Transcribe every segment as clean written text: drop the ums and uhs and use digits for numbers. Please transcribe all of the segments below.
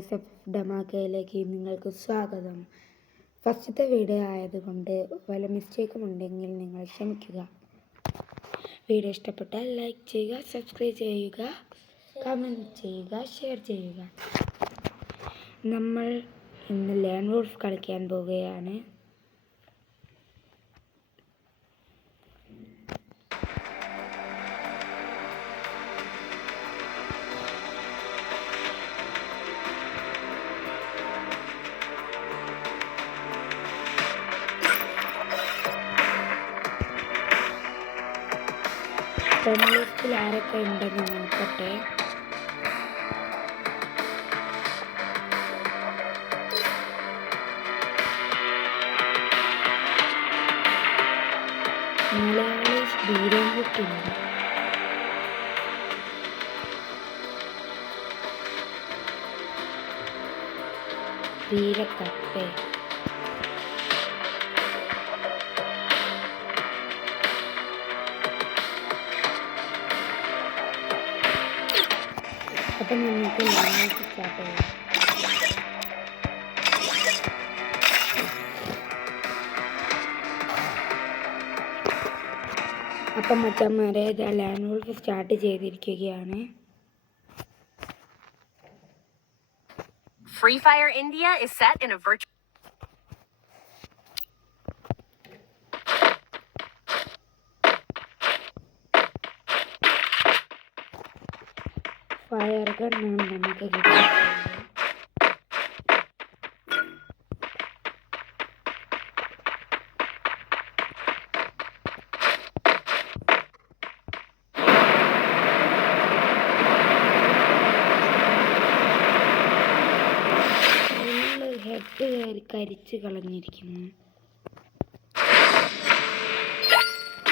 Guys ഡമാക്കയിലേക്ക് നിങ്ങൾക്ക് സ്വാഗതം. ഫസ്റ്റത്തെ വീഡിയോ ആയതുകൊണ്ട് വല്ല മിസ്റ്റേക്കും ഉണ്ടെങ്കിൽ നിങ്ങൾ ക്ഷമിക്കുക. വീഡിയോ ഇഷ്ടപ്പെട്ടാൽ ലൈക്ക് ചെയ്യുക, സബ്സ്ക്രൈബ് ചെയ്യുക, കമൻറ്റ് ചെയ്യുക, ഷെയർ ചെയ്യുക. നമ്മൾ ഇന്ന് ലേൺ വോൾഫ് കളിക്കാൻ പോവുകയാണ്. ലിസ്റ്റിൽ ആരൊക്കെ ഉണ്ടെന്ന് നോക്കട്ടെ. മലയാളീസ് വീരൻകുട്ടിയുണ്ട്. വീരക്കപ്പേ, അപ്പം നമുക്ക് ലാംഗ്വേജ് സ്റ്റാർട്ട് ചെയ്യാം. അപ്പം മച്ചന്മാരെ ലേൺ വോൾഫ് സ്റ്റാർട്ട് ചെയ്തിരിക്കുകയാണ്. Free Fire India is set in a virtual fire ഗണ്ണാണ് നമുക്ക് കിട്ടുന്നത്. ഹെഡ് കരിച്ച് കളഞ്ഞിരിക്കുന്നു.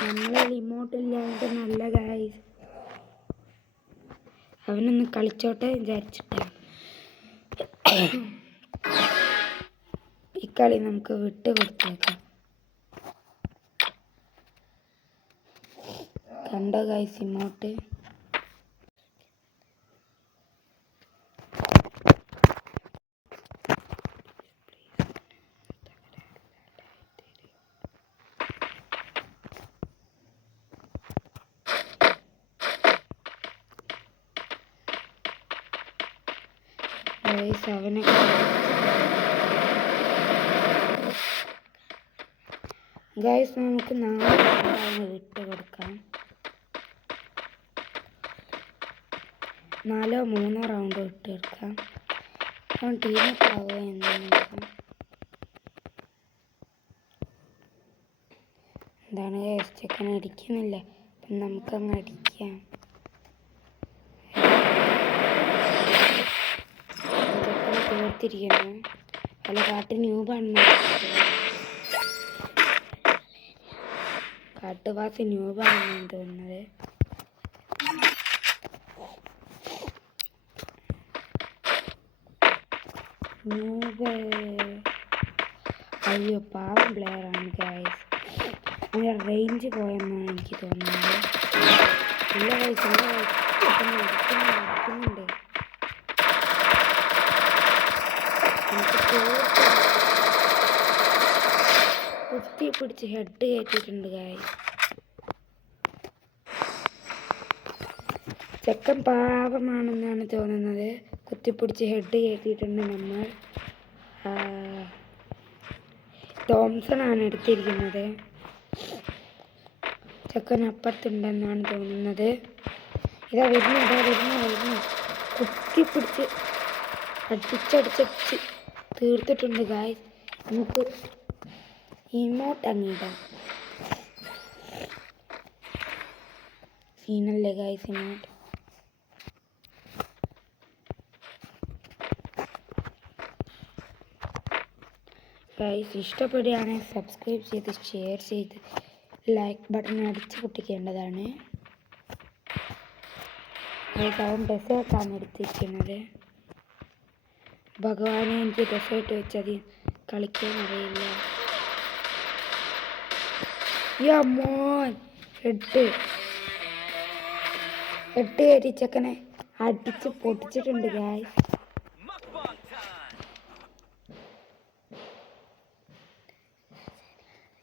നമ്മളെ റിമോട്ടില്ലാണ്ട് നല്ല ഗൈസ് അവനൊന്ന് കളിച്ചോട്ടെ വിചാരിച്ചിട്ടാണ്. ഈ കളി നമുക്ക് വിട്ട് കൊടുത്തേക്കാം. കണ്ടോ ഗൈസ് ഇമോട്ട്? അവനെ ഗൈസ് നമുക്ക് 4 വിട്ട് കൊടുക്കാം. 4-3 റൗണ്ട് വിട്ട് കൊടുക്കാം. അവൻ ടീമൊക്കെ ആവുക എന്ന് നോക്കാം. എന്താണ് ഗൈസ്, ചെക്കൻ അടിക്കുന്നില്ല. അപ്പം നമുക്കങ്ങ് അടിക്കാം. തീർത്തിരിക്കുന്നു. അല്ല കാട്ട് ന്യൂബാണെന്ന് കാട്ടുവാസി ന്യൂബാണെന്നാണ് തോന്നുന്നത്. ന്യൂബ് അയ്യോ പാവം പ്ലെയറാണ് ഗൈസ്. അങ്ങനെ റേഞ്ച് പോയെന്നാണ് എനിക്ക് തോന്നുന്നത്. ഇല്ല ഗൈസ് അടിക്കുന്നുണ്ട്. കുത്തി പിടിച്ച് ഹെഡ് കയറ്റിയിട്ടുണ്ട് ഗൈസ്. ചെക്കൻ പാവമാണെന്നാണ് തോന്നുന്നത്. കുത്തിപ്പിടിച്ച് ഹെഡ് കയറ്റിയിട്ടുണ്ട്. നമ്മൾ തോംസൺ ആണ് എടുത്തിരിക്കുന്നത്. ചെക്കൻ അപ്പുറത്തുണ്ടെന്നാണ് തോന്നുന്നത്. ഇതാ വരുന്നു. കുത്തിപ്പിടിച്ച് അടിച്ചടിച്ചടിച്ച് തീർത്തിട്ടുണ്ട് ഗായ്സ്. നമുക്ക് ഇമോട്ട് അങ്ങിടാം. സീനല്ലേ ഗായ്സ് ഇമോട്ട്. ഗായ്സ് ഇഷ്ടപ്പെടുകയാണെങ്കിൽ സബ്സ്ക്രൈബ് ചെയ്ത് ഷെയർ ചെയ്ത് ലൈക്ക് ബട്ടൺ അടിച്ച് പൊട്ടിക്കേണ്ടതാണ്. ഗായ്സ് അവൻ ഡെസേർട്ടാണ് എടുത്തിരിക്കുന്നത്. ഭഗവാനെ എനിക്ക് ഡെസേർട്ട് വെച്ചത് കളിക്കാൻ അറിയില്ല. ഹെഡ് കയറ്റി ചെക്കനെ അടിച്ച് പൊട്ടിച്ചിട്ടുണ്ട് ഗായ്സ്.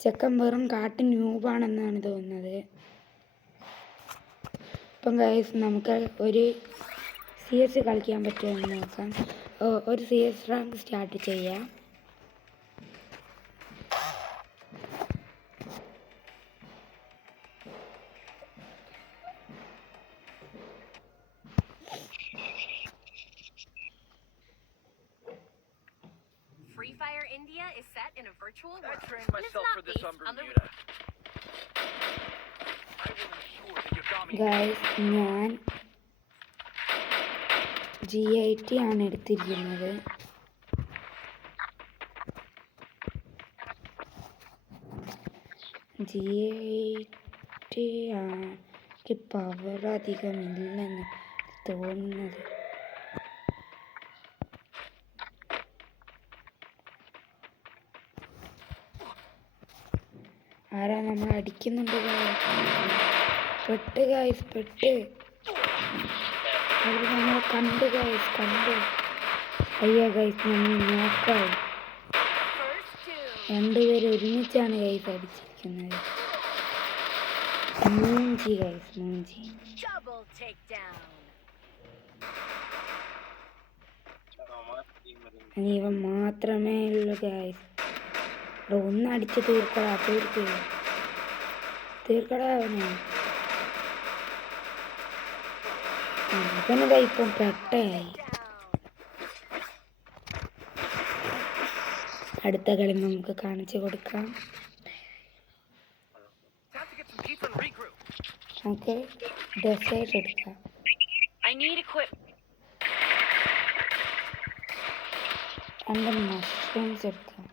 ചെക്കൻ വെറും കാട്ടിൻ ന്യൂബാണെന്നാണ് തോന്നുന്നത്. ഇപ്പം ഗൈസ് നമുക്ക് ഒരു CS കളിക്കാൻ പറ്റുമെന്ന് നോക്കാം. ഒരു CS റാങ്ക് സ്റ്റാർട്ട് ചെയ്യാം. Free Fire India is set in a virtual I world. trained and it's myself not for this on based on the Bermuda. I will ensure that Yagami guys ഞാൻ G80 ആണ് എടുത്തിരിക്കുന്നത്. G80 എനിക്ക് power അധികം ഇല്ലെന്ന് തോന്നുന്നത്. ആരാ നമ്മൾ അടിക്കുന്നുണ്ട്? പെട്ട് ഗൈസ് പെട്ട്. അവർ നമ്മളെ കണ്ടു ഗൈസ് കണ്ടു. അയ്യോ ഗൈസ് നമ്മൾ നോക്കാവും. First two. രണ്ടുപേരും ഒരുമിച്ചാണ് ഗൈസ് അടിച്ചിരിക്കുന്നത്. മൂഞ്ചി ഗൈസ് മൂഞ്ചി. Double takedown. ഇനി ഇവൻ മാത്രമേ ഉള്ളൂ ഗൈസ്. ഒന്നടിച്ച് തീർക്കടാ തീർക്കടാ അവനെ. അവനതാ ഇപ്പം പെട്ടയായി. അടുത്ത കളി നമുക്ക് കാണിച്ചു കൊടുക്കാം. Time to get some pizza and regroup. നമുക്ക് ഡെസേർട്ട് എടുക്കാം. I need equipment. എൻ്റെ മഷ്റൂംസ് എടുക്കാം.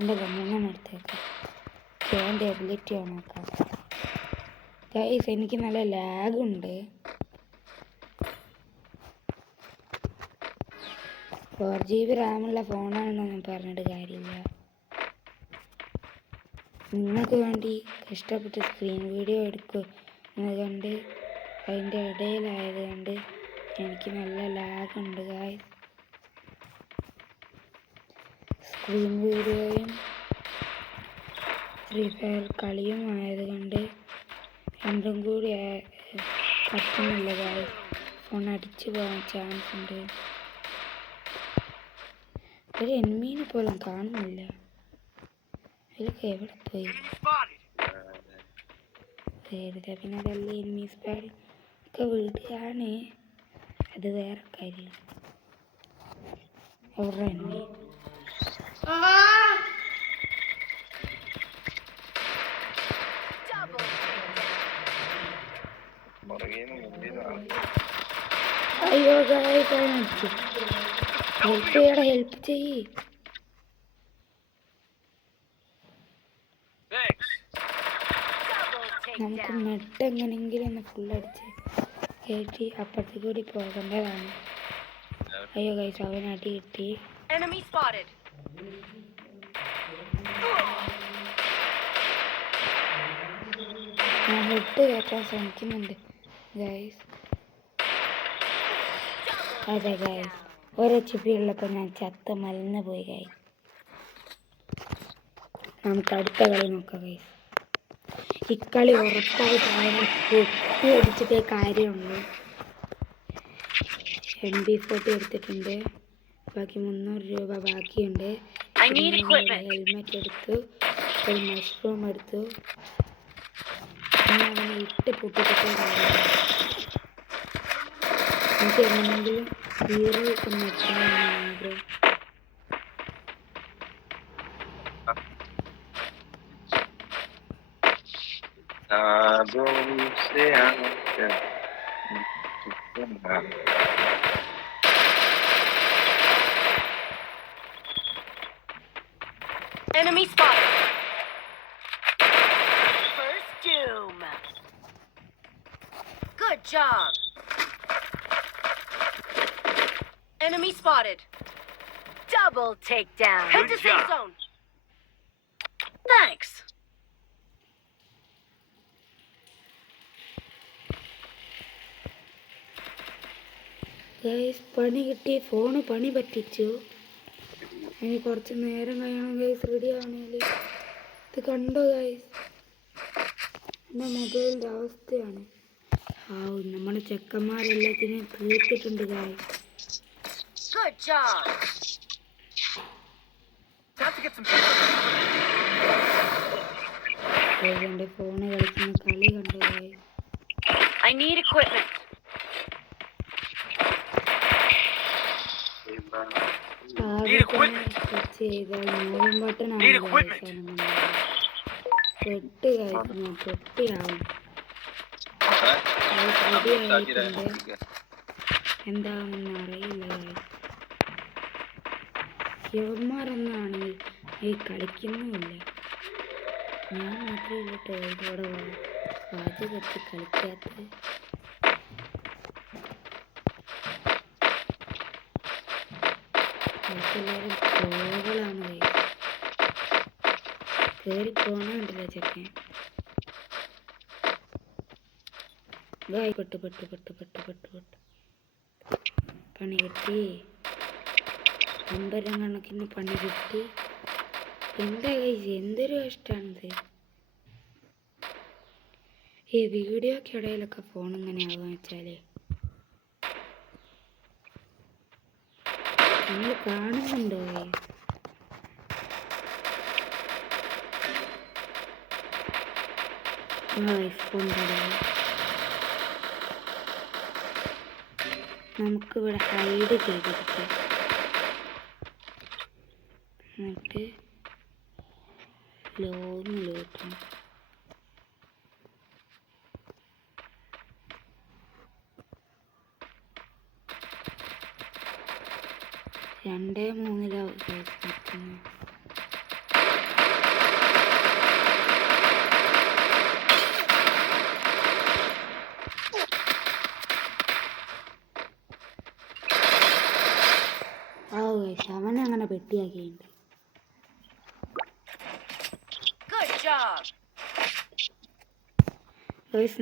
എൻ്റെ ബനാന എടുത്തേക്കാം. എൻ്റെ എബിലിറ്റി ഓണാക്കാം. ഗൈസ് എനിക്ക് നല്ല ലാഗുണ്ട്. 4GB റാമുള്ള ഫോണാണെന്നൊന്നും പറഞ്ഞിട്ട് കാര്യമില്ല. നിങ്ങൾക്ക് വേണ്ടി കഷ്ടപ്പെട്ട് സ്ക്രീൻ വീഡിയോ എടുക്കും എന്നുകൊണ്ട് അതിൻ്റെ ഇടയിലായത് കൊണ്ട് എനിക്ക് നല്ല ലാഗുണ്ട് ഗൈസ്. സ്ക്രീൻ വീഡിയോയും ഫ്രീ ഫയർ കളിയും ആയതുകൊണ്ട് രണ്ടും കൂടി പറ്റുന്നില്ല ഗൈസ്. ഫോൺ അടിച്ചു പോകാൻ ചാൻസ് ഉണ്ട്. ഒരു എനിമീനെ പോലും കാണുന്നില്ല. അതിലൊക്കെ എവിടെ പോയി? Enemy spotted. വെറുതെ പിന്നെ അതല്ലേ എനിമീസ് പാടി ഒക്കെ വീടുകയാണ്. അത് വേറെ കാര്യം. എവിടെ എനിമി? Double takedown. അയ്യോ ഗൈസ് അടിച്ചു. ഹെൽപ്പ് ചെയ്യടാ ഹെൽപ്പ് ചെയ്യ്. Thanks. Double നമുക്ക് takedown. മെട്ട് എങ്ങനെങ്കിലും ഒന്ന് ഫുള്ളടിച്ച് കയറ്റി അപ്പുറത്തേക്ക് കൂടി പോകേണ്ടതാണ്. അയ്യോ ഗൈസ് അവൻ അടി കിട്ടി. Enemy spotted. ഞാൻ ഹെഡ് കയറ്റാൻ ശ്രമിക്കുന്നുണ്ട് ഗൈസ്. അതെ ഗൈസ് ഒരു HP ഉള്ളപ്പോൾ ഞാൻ ചത്ത് മലന്ന് പോയി ഗൈസ്. നമുക്ക് അടുത്ത കളി നോക്കാം ഗൈസ്. ഇക്കളി ഉറപ്പായിട്ട് പൊട്ടി അടിച്ചിട്ടേ കാര്യമുള്ളൂ. MB40 എടുത്തിട്ടുണ്ട്. ബാക്കി 300 രൂപ ബാക്കിയുണ്ട്. I need equipment. ഹെൽമെറ്റ് എടുത്തു. ഒരു മഷ്റൂം എടുത്തു. അവനെ ഇട്ട് പൊട്ടിച്ചിട്ടേ കാര്യമുള്ളൂ. എനിക്ക് എങ്ങനെയെങ്കിലും ഹീറോ ഒക്കെ നിർത്താനാണ് ആഗ്രഹം. Enemy spotted. First doom. Good job. Enemy spotted. Double takedown. Head to Good safe job. zone. Thanks. Guys പണി കിട്ടി. ഫോണ് പണി പറ്റിച്ചു. ഇനി കുറച്ച് നേരം കഴിയണം ഗൈസ് റെഡി ആവണേല്. ഇത് കണ്ടോ ഗൈസ്, എൻ്റെ മൊബൈലിൻ്റെ അവസ്ഥയാണ്. നമ്മുടെ ചെക്കന്മാരെല്ലാത്തിനെയും തീർത്തിട്ടുണ്ട് guys. Good job. Time to get some pizza. എൻ്റെ ഫോണ് കളിക്കുന്ന കളി കണ്ടോ ഗൈസ്. I need equipment. ആകെ തന്നെ ടച്ച് ചെയ്താൽ മൂവൻ ബട്ടണാണ് പെട്ട് ഗൈസ്, ഞാൻ പെട്ടിയാവും. റെഡിയായിട്ടുണ്ട്, എന്താണെന്ന് അറിയില്ല ഗൈസ്. യവന്മാരെന്നാണെങ്കിൽ ഈ കളിക്കുന്നുമില്ല. ഞാൻ മാത്രമേ ഉള്ളൂ ടോയിലൂടെ പാചകത്തിൽ കളിക്കാത്തത്. എല്ലാവരും കോകളാണ് കയറി പോണുണ്ടല്ലോ ചെക്കൻ. പെട്ട് പെട്ട് പെട്ട് പെട്ട് പെട്ട് പെട്ട് പണി കിട്ടി, അമ്പരം കണക്കിന് പണി കിട്ടി. എന്താ കഴിച്ച്, എന്തൊരു കഷ്ടമാണിത്. ഈ വീഡിയോക്കിടയിലൊക്കെ ഫോൺ ഇങ്ങനെ ആകുക വെച്ചാൽ നിങ്ങൾ കാണുന്നുണ്ടോ? നമുക്കിവിടെ ഹൈഡ് ചെയ്തിരിക്കാം. എന്നിട്ട് ലോന്ന് ലോട്ടണം. രണ്ടേ മൂന്നിലാണ് നിൽക്കുന്നത്. അവനങ്ങനെ പെട്ടിയാക്കിയിട്ടുണ്ട്.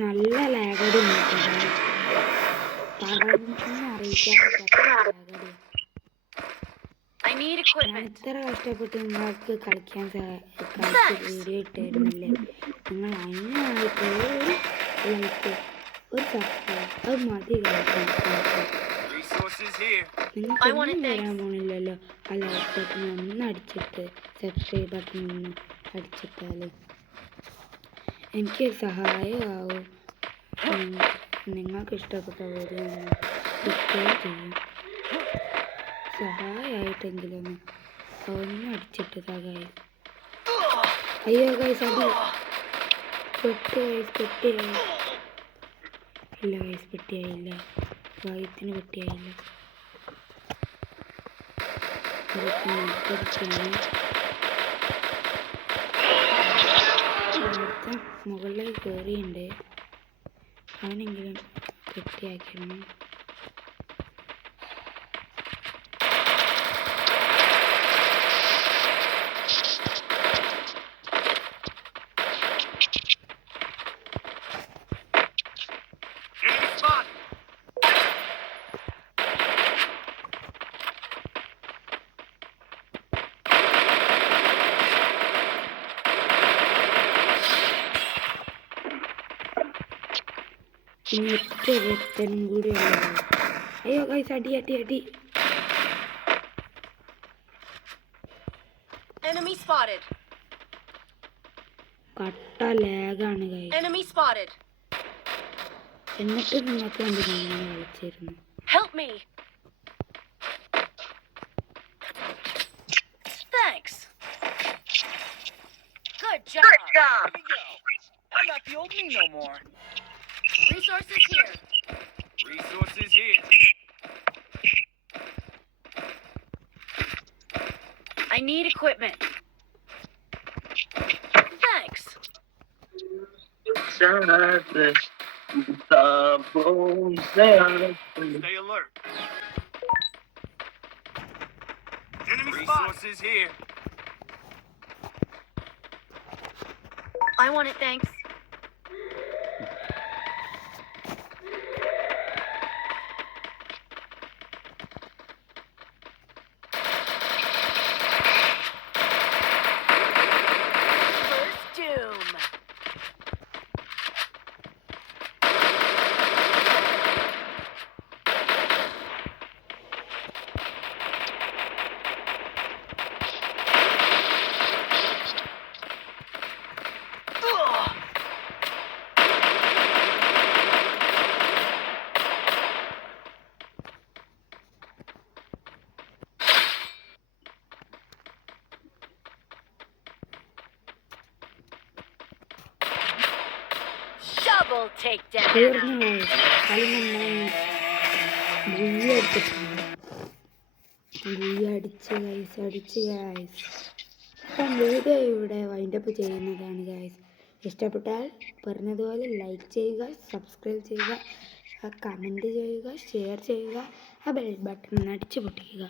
നല്ല ലാഗടി എത്ര കഷ്ടപ്പെട്ട് നിങ്ങൾക്ക് കളിക്കാൻ വീഡിയോ ഇട്ടായിരുന്നില്ലേ. നിങ്ങൾ അതിനായിട്ട് ഒരു ലൈക്ക്, ഒരു സബ്സ്ക്രൈബ്, അത് മതി. നിങ്ങൾക്ക് ഒന്നും വരാൻ പോണില്ലല്ലോ. ആ ലൈക്ക് ബട്ടൺ ഒന്ന് അടിച്ചിട്ട് സബ്സ്ക്രൈബ് ബട്ടൺ ഒന്ന് അടിച്ചിട്ടാൽ എനിക്ക് സഹായമാവും. നിങ്ങൾക്ക് ഇഷ്ടപ്പെട്ട വീഡിയോ ഒന്ന് കിട്ടുകയും ചെയ്യും. സഹായമായിട്ടെങ്കിലും ഒന്ന് അടിച്ചിട്ട് ഗൈസ്. അയ്യോ ഗൈസ്, അത് പെട്ടിയായി. ഇല്ല ഗൈസ്, പെട്ടിയായില്ല. വയത്തിന് പെട്ടിയായില്ല. മുകളിലേക്ക് കയറിയുണ്ട്. അവനെങ്കിലും പെട്ടിയാക്കണം. ഇനി ഒറ്റ ഒരുത്തനും കൂടി ഉള്ളത്. അയ്യോ ഗൈസ്, അടി അടി അടി. Enemy spotted. കട്ട ലാഗാണ് ഗൈസ്. Enemy spotted. എന്നിട്ട് നിങ്ങൾക്ക് വേണ്ടി ഞാൻ കളിച്ചിരുന്നു. Help me. Thanks. Good job. Here we go. I'm not the old me no more. Resources here. Resources here. I need equipment. Thanks. Stay alert. Enemy resources here. I want it, thanks. Triple takedown. തീർന്നു guys. കളി നന്നായി ഗുയ്യ അടിച്ചിട്ടുണ്ട്. ഗുയ്യ അടിച്ച് guys. അപ്പം video ഇവിടെ wind up ചെയ്യുന്നതാണ് guys. ഇഷ്ടപ്പെട്ടാൽ പറഞ്ഞതുപോലെ ലൈക്ക് ചെയ്യുക, സബ്സ്ക്രൈബ് ചെയ്യുക, കമൻറ്റ് ചെയ്യുക, ഷെയർ ചെയ്യുക, ആ ബെൽ ബട്ടൺ അടിച്ചു പൊട്ടിക്കുക.